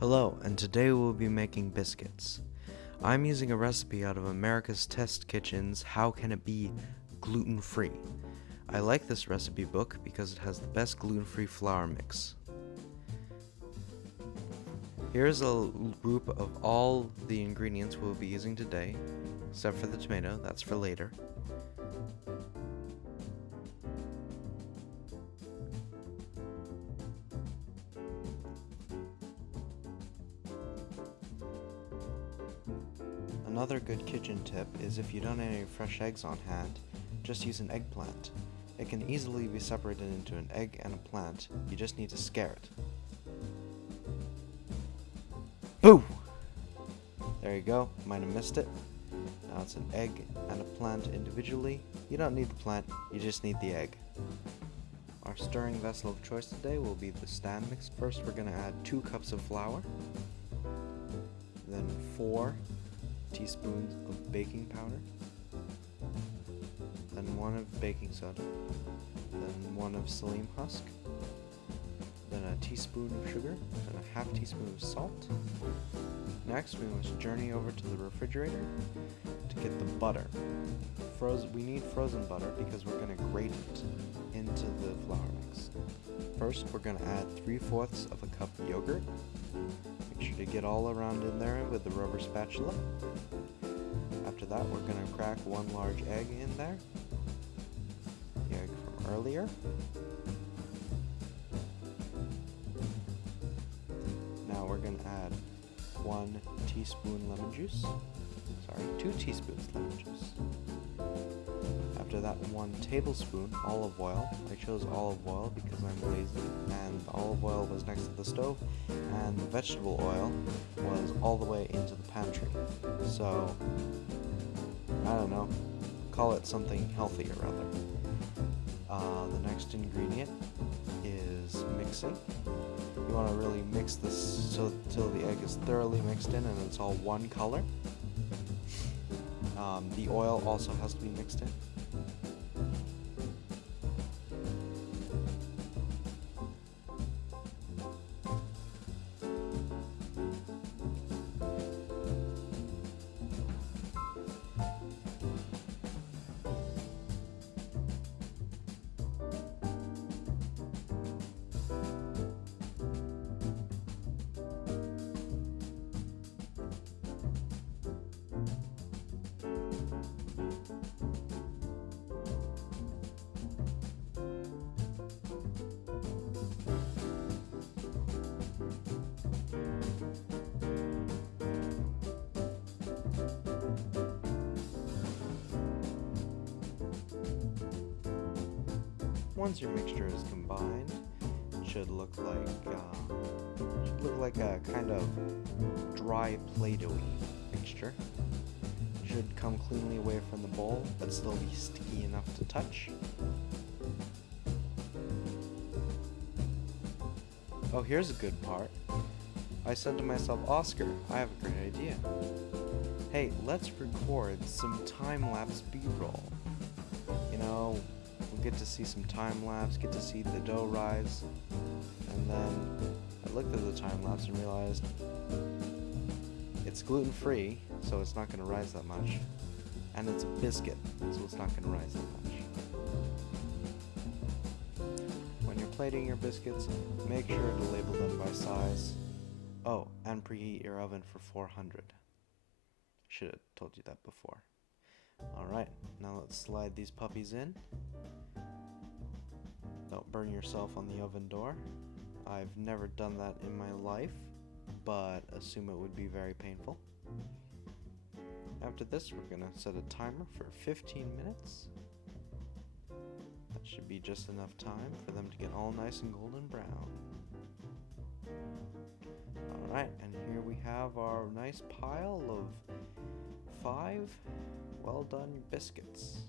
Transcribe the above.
Hello, and today we'll be making biscuits. I'm using a recipe out of America's Test Kitchen's How Can It Be Gluten-Free. I like this recipe book because it has the best gluten-free flour mix. Here's a group of all the ingredients we'll be using today, except for the tomato, that's for later. Another good kitchen tip is if you don't have any fresh eggs on hand, just use an eggplant. It can easily be separated into an egg and a plant, you just need to scare it. Boo! There you go, might have missed it. Now it's an egg and a plant individually. You don't need the plant, you just need the egg. Our stirring vessel of choice today will be the stand mix. First we're going to add 2 cups of flour, then 4 teaspoons of baking powder, then 1 of baking soda, then 1 of psyllium husk, then a teaspoon of sugar, then a half teaspoon of salt. Next we must journey over to the refrigerator to get the butter. We need frozen butter because we're going to grate it into the flour mix. First we're going to add 3/4 of a cup of yogurt. Make sure to get all around in there with the rubber spatula. After that we're going to crack 1 large egg in there. The egg from earlier. Now we're going to add 1 teaspoon lemon juice. Sorry, 2 teaspoons lemon juice. After that 1 tablespoon olive oil. I chose olive oil because I'm lazy and the olive oil was next to the stove and the vegetable oil was all the way into the pantry. So, I don't know, call it something healthy or other. The next ingredient is mixing. You want to really mix this till the egg is thoroughly mixed in and it's all one color. The oil also has to be mixed in. Once your mixture is combined, it should look like a kind of dry Play-Doh-y mixture. It should come cleanly away from the bowl, but still be sticky enough to touch. Oh, here's a good part. I said to myself, Oscar, I have a great idea. Hey, let's record some time-lapse B-roll. You know, we'll get to see some time-lapse, get to see the dough rise, and then I looked at the time-lapse and realized it's gluten-free, so it's not going to rise that much, and it's a biscuit, so it's not going to rise that much. When you're plating your biscuits, make sure to label them by size. Oh, and preheat your oven for 400. Should have told you that before. Alright, now let's slide these puppies in. Don't burn yourself on the oven door. I've never done that in my life, but assume it would be very painful. After this, we're going to set a timer for 15 minutes. That should be just enough time for them to get all nice and golden brown. Alright, and here we have our nice pile of 5 well done biscuits.